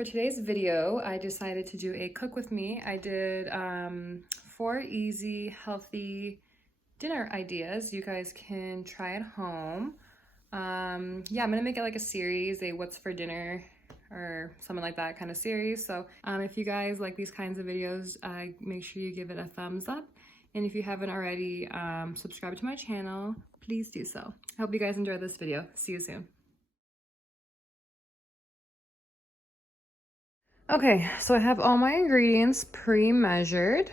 for today's video, I decided to do a cook with me. I did 4 easy, healthy dinner ideas you guys can try at home. Yeah, I'm gonna make it like a series, a what's for dinner or something like that kind of series. So if you guys like these kinds of videos, make sure you give it a thumbs up. And if you haven't already subscribed to my channel, please do so. I hope you guys enjoy this video. See you soon. Okay, so I have all my ingredients pre-measured.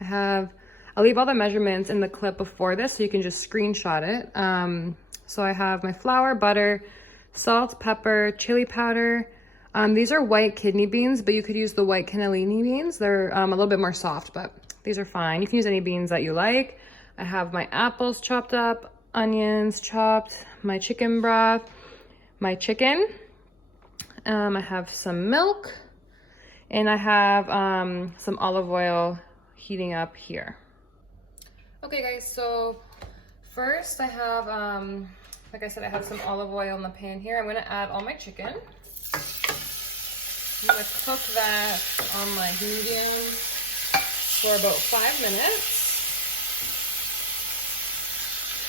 I'll leave all the measurements in the clip before this so you can just screenshot it. So I have my flour, butter, salt, pepper, chili powder. These are white kidney beans, but you could use the white cannellini beans. They're a little bit more soft, but these are fine. You can use any beans that you like. I have my apples chopped up, onions chopped, my chicken broth, my chicken. I have some milk, and I have some olive oil heating up here. Okay guys, so first I have, like I said, I have some olive oil in the pan here. I'm gonna add all my chicken. I'm gonna cook that on like medium for about 5 minutes.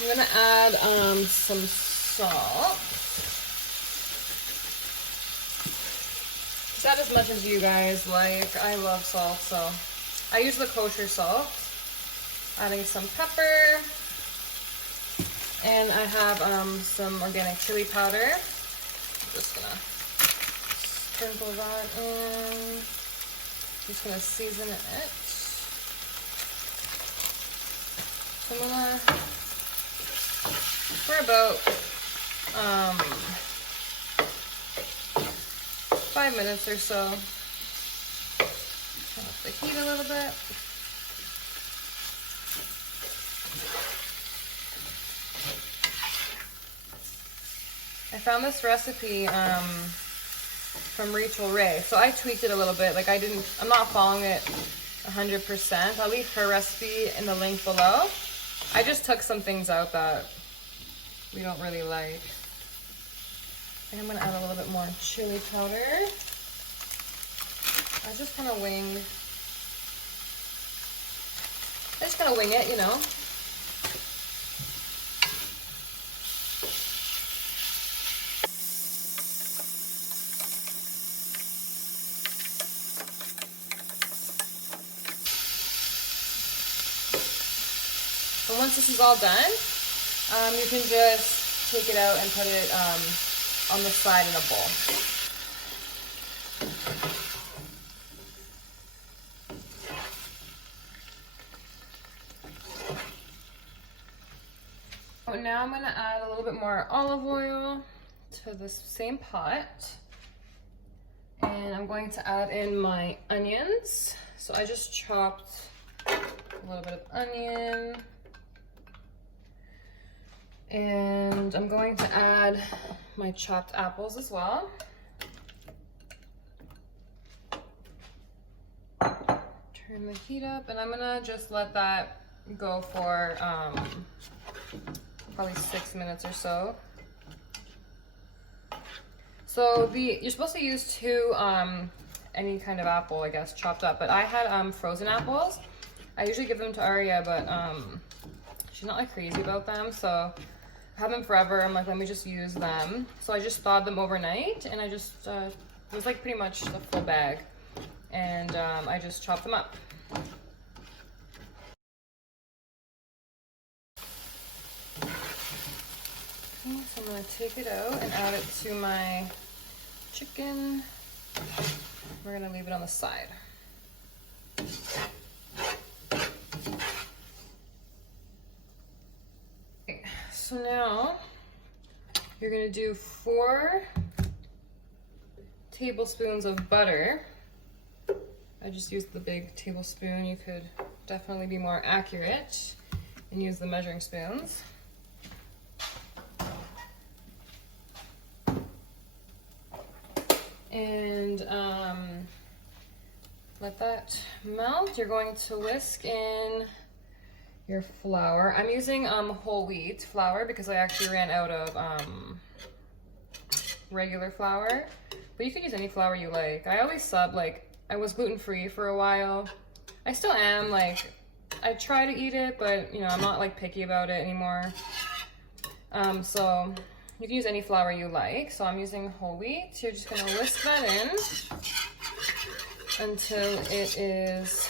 I'm gonna add some salt. Just add as much as you guys like. I love salt, so I use the kosher salt. Adding some pepper. And I have some organic chili powder. I'm just gonna sprinkle that in. Just gonna season it. So I'm gonna, for about 5 minutes or so, turn up the heat a little bit. I found this recipe from Rachel Ray, so I tweaked it a little bit. Like I'm not following it 100%. I'll leave her recipe in the link below. I just took some things out that we don't really like. I think I'm gonna add a little bit more chili powder. I just kind of wing it, you know. And once this is all done, you can just take it out and put it on the side in a bowl. So now I'm going to add a little bit more olive oil to this same pot. And I'm going to add in my onions. So I just chopped a little bit of onion. And I'm going to add my chopped apples as well. Turn the heat up, and I'm gonna just let that go for probably 6 minutes or so. So you're supposed to use 2 any kind of apple, I guess, chopped up, but I had frozen apples. I usually give them to Aria, but she's not like crazy about them, so I have them forever. I'm like, let me just use them. So I just thawed them overnight, and I just, it was like pretty much the full bag. And I just chopped them up. Okay, so I'm gonna take it out and add it to my chicken. We're gonna leave it on the side. So now you're gonna do 4 tablespoons of butter. I just used the big tablespoon. You could definitely be more accurate and use the measuring spoons. And let that melt. You're going to whisk in your flour. I'm using whole wheat flour because I actually ran out of regular flour, but you can use any flour you like. I always sub, like, I was gluten-free for a while. I still am, like, I try to eat it, but, you know, I'm not, like, picky about it anymore. So you can use any flour you like. So I'm using whole wheat. So you're just gonna whisk that in until it is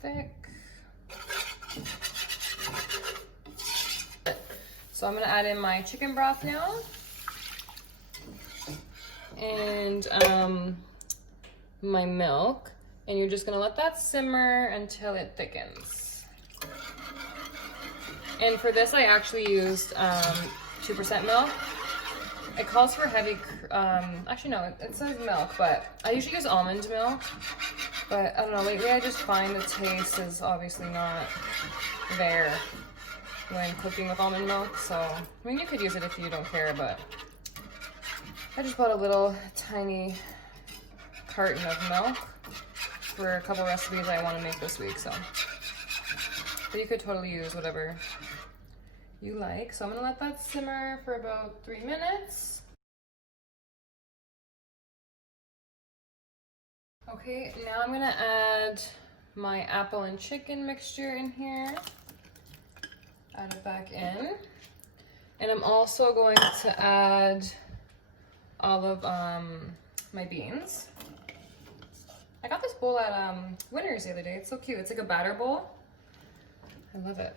thick. So I'm gonna add in my chicken broth now. And my milk. And you're just gonna let that simmer until it thickens. And for this, I actually used 2% milk. It calls for heavy, actually no, it says milk, but I usually use almond milk. But I don't know, lately I just find the taste is obviously not there when cooking with almond milk. So, I mean, you could use it if you don't care, but I just bought a little tiny carton of milk for a couple recipes I want to make this week, so. But you could totally use whatever you like. So I'm gonna let that simmer for about 3 minutes. Okay, now I'm gonna add my apple and chicken mixture in here. Add it back in. And I'm also going to add all of my beans. I got this bowl at Winners the other day. It's so cute. It's like a batter bowl. I love it.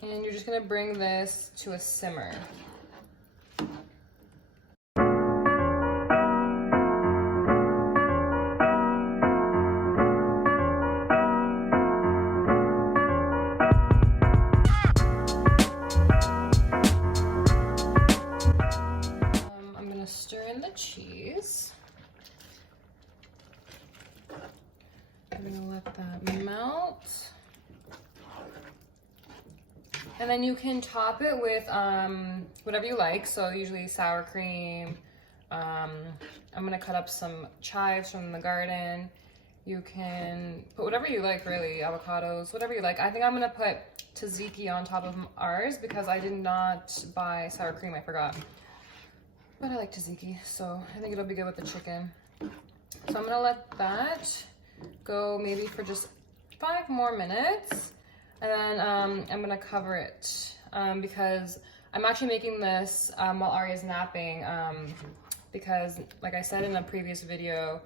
And you're just gonna bring this to a simmer. I'm gonna stir in the cheese. I'm gonna let that melt. And then you can top it with whatever you like. So usually sour cream. I'm gonna cut up some chives from the garden. You can put whatever you like, really, avocados, whatever you like. I think I'm gonna put tzatziki on top of ours because I did not buy sour cream, I forgot. But I like tzatziki, so I think it'll be good with the chicken. So I'm gonna let that go maybe for just 5 more minutes. And then I'm gonna cover it because I'm actually making this while Aria's napping because, like I said in a previous video,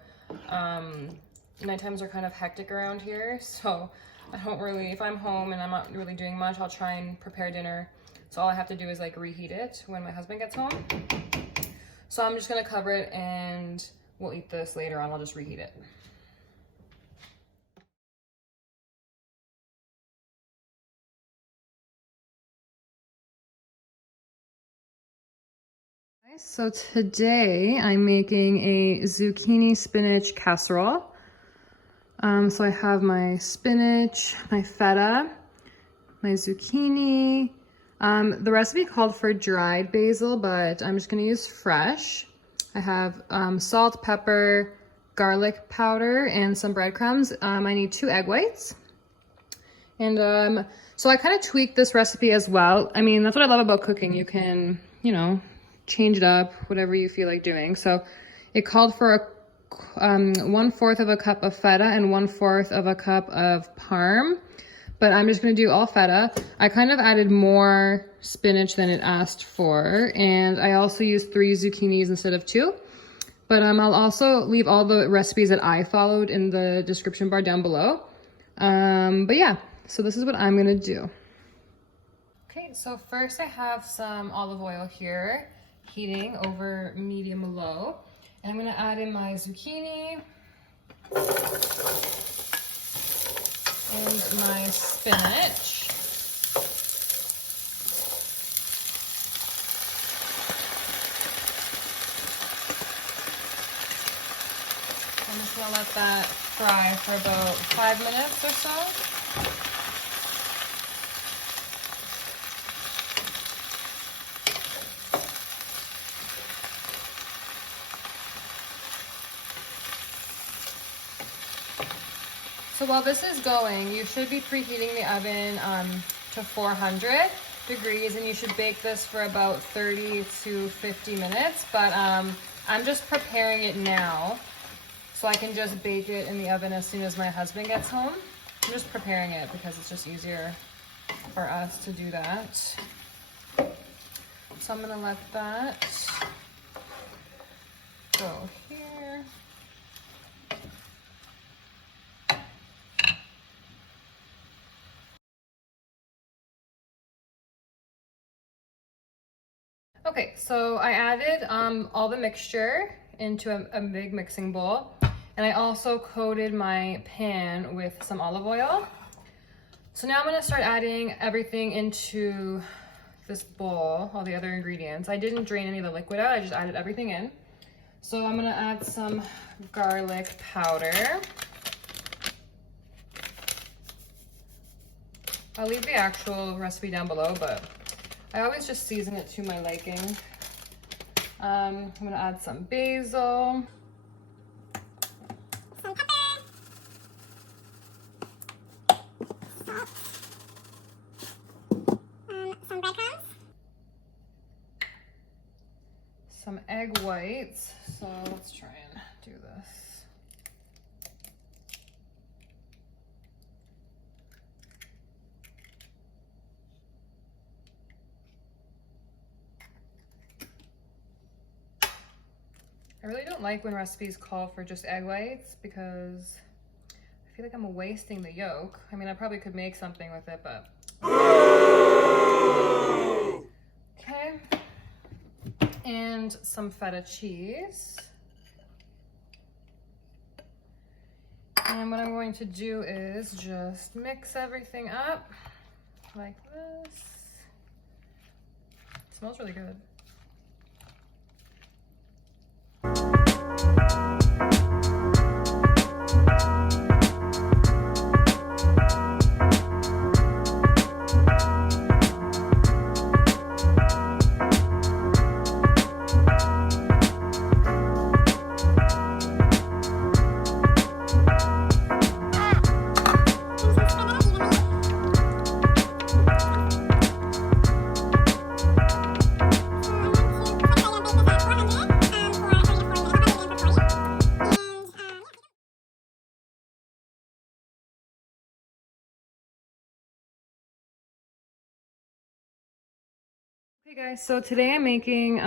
night times are kind of hectic around here. So I don't really, if I'm home and I'm not really doing much, I'll try and prepare dinner. So all I have to do is like reheat it when my husband gets home. So I'm just gonna cover it and we'll eat this later on. I'll just reheat it. So today I'm making a zucchini spinach casserole. So I have my spinach, my feta, my zucchini. The recipe called for dried basil, but I'm just gonna use fresh. I have salt, pepper, garlic powder, and some breadcrumbs. I need 2 egg whites. And so I kind of tweaked this recipe as well. I mean, that's what I love about cooking. You can, you know, change it up, whatever you feel like doing. So it called for 1/4 of a cup of feta and 1/4 of a cup of parm. But I'm just gonna do all feta. I kind of added more spinach than it asked for. And I also used 3 zucchinis instead of 2. But I'll also leave all the recipes that I followed in the description bar down below. But yeah, so this is what I'm gonna do. Okay, so first I have some olive oil here, heating over medium low. And I'm gonna add in my zucchini and my spinach. I'm just gonna let that fry for about 5 minutes or so. So while this is going, you should be preheating the oven to 400 degrees, and you should bake this for about 30 to 50 minutes, but I'm just preparing it now so I can just bake it in the oven as soon as my husband gets home. I'm just preparing it because it's just easier for us to do that. So I'm gonna let that go here. Okay, so I added all the mixture into a big mixing bowl, and I also coated my pan with some olive oil. So now I'm gonna start adding everything into this bowl, all the other ingredients. I didn't drain any of the liquid out, I just added everything in. So I'm gonna add some garlic powder. I'll leave the actual recipe down below, but I always just season it to my liking. I'm gonna add some basil. Some pepper. Salt. Some breadcrumbs. Some egg whites. So let's try and do this. I really don't like when recipes call for just egg whites because I feel like I'm wasting the yolk. I mean, I probably could make something with it, but... Okay. And some feta cheese. And what I'm going to do is just mix everything up like this. It smells really good. Hey guys, so today I'm making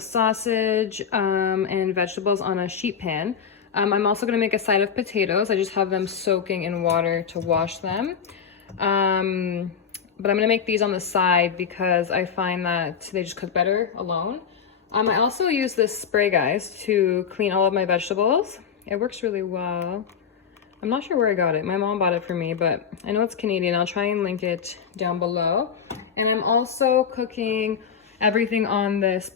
sausage and vegetables on a sheet pan. I'm also going to make a side of potatoes. I just have them soaking in water to wash them. But I'm going to make these on the side because I find that they just cook better alone. I also use this spray, guys, to clean all of my vegetables. It works really well. I'm not sure where I got it. My mom bought it for me, but I know it's Canadian. I'll try and link it down below. And I'm also cooking everything on this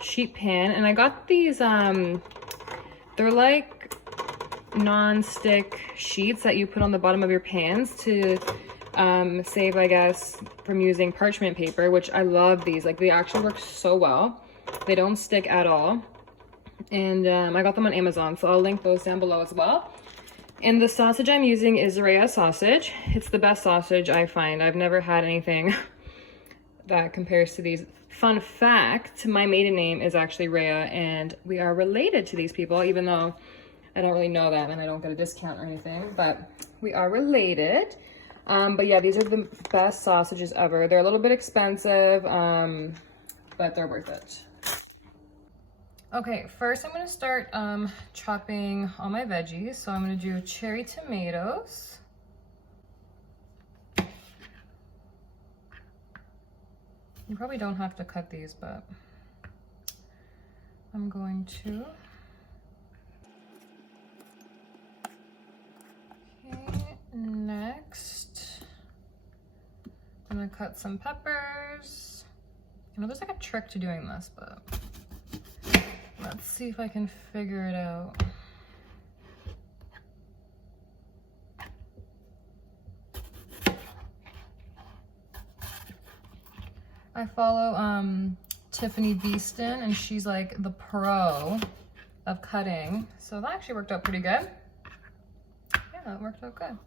sheet pan. And I got these, they're like non-stick sheets that you put on the bottom of your pans to save, I guess, from using parchment paper, which I love these. Like, they actually work so well. They don't stick at all. And I got them on Amazon, so I'll link those down below as well. And the sausage I'm using is Rhea sausage. It's the best sausage I find. I've never had anything that compares to these. Fun fact, my maiden name is actually Rhea, and we are related to these people, even though I don't really know them and I don't get a discount or anything, but we are related. But yeah, these are the best sausages ever. They're a little bit expensive, but they're worth it. Okay, first I'm gonna start chopping all my veggies. So I'm gonna do cherry tomatoes. You probably don't have to cut these, but I'm going to. Okay, next, I'm gonna cut some peppers. I know there's like a trick to doing this, but let's see if I can figure it out. I follow Tiffany Beeston, and she's like the pro of cutting. So that actually worked out pretty good. Yeah, that worked out good.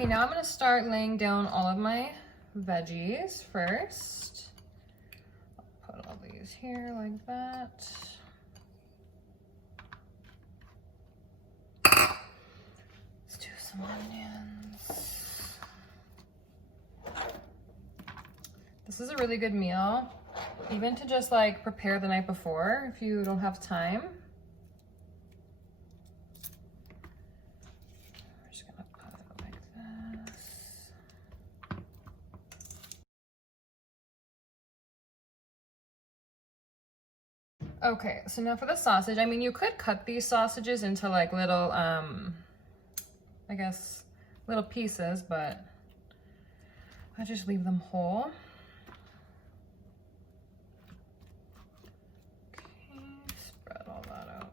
Okay, now I'm gonna start laying down all of my veggies first. I'll put all these here like that. Let's do some onions. This is a really good meal, even to just like prepare the night before if you don't have time. We're just gonna put it like this. Okay, so now for the sausage, I mean, you could cut these sausages into like little, I guess, little pieces, but I just leave them whole. Okay, spread all that out.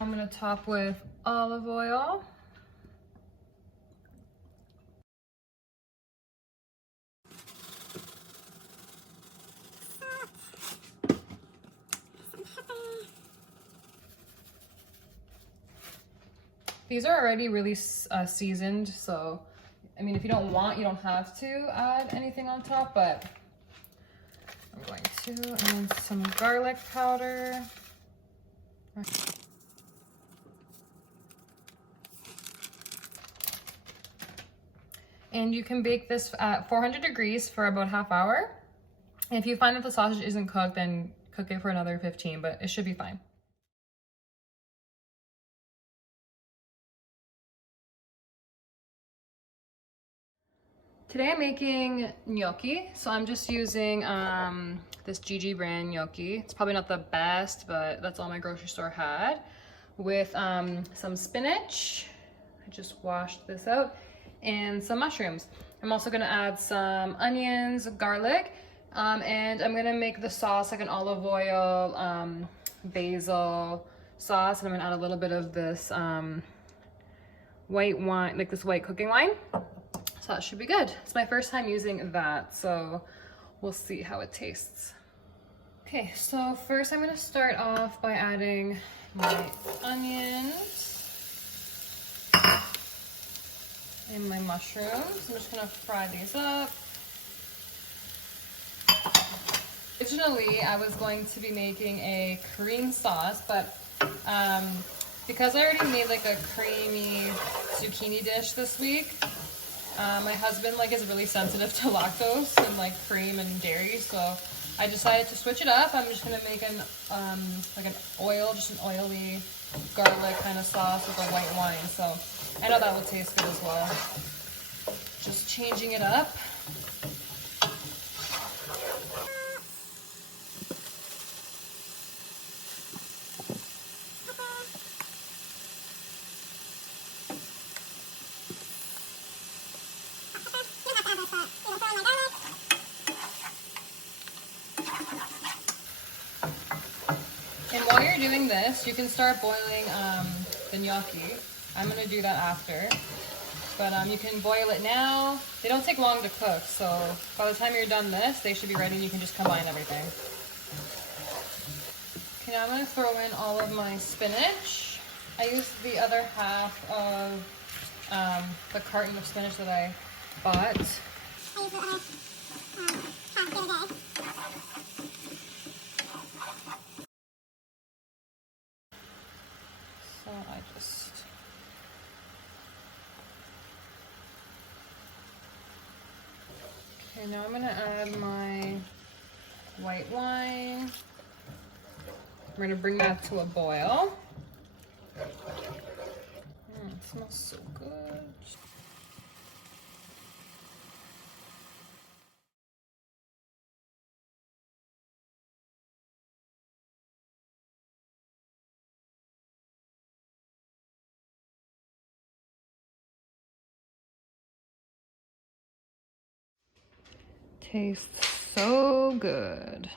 I'm gonna top with olive oil. These are already really seasoned, so I mean, if you don't want, you don't have to add anything on top, but I'm going to add some garlic powder. And you can bake this at 400 degrees for about half hour. And if you find that the sausage isn't cooked, then cook it for another 15, but it should be fine. Today I'm making gnocchi, so I'm just using this Gigi brand gnocchi. It's probably not the best, but that's all my grocery store had. With some spinach, I just washed this out, and some mushrooms. I'm also gonna add some onions, garlic, and I'm gonna make the sauce like an olive oil, basil sauce, and I'm gonna add a little bit of this white wine, like this white cooking wine. So that should be good. It's my first time using that, so we'll see how it tastes. Okay, so first I'm gonna start off by adding my onions and my mushrooms. I'm just gonna fry these up. Originally, I was going to be making a cream sauce, but because I already made like a creamy zucchini dish this week, my husband is really sensitive to lactose and like cream and dairy, so I decided to switch it up. I'm just gonna make an just an oily garlic kind of sauce with a white wine. So I know that will taste good as well. Just changing it up. And while you're doing this, you can start boiling the gnocchi. I'm gonna do that after. But you can boil it now. They don't take long to cook, so by the time you're done this, they should be ready and you can just combine everything. Okay, now I'm gonna throw in all of my spinach. I used the other half of the carton of spinach that I bought. So I just... Okay, now I'm gonna add my white wine. We're gonna bring that to a boil. It smells so good. Tastes so good.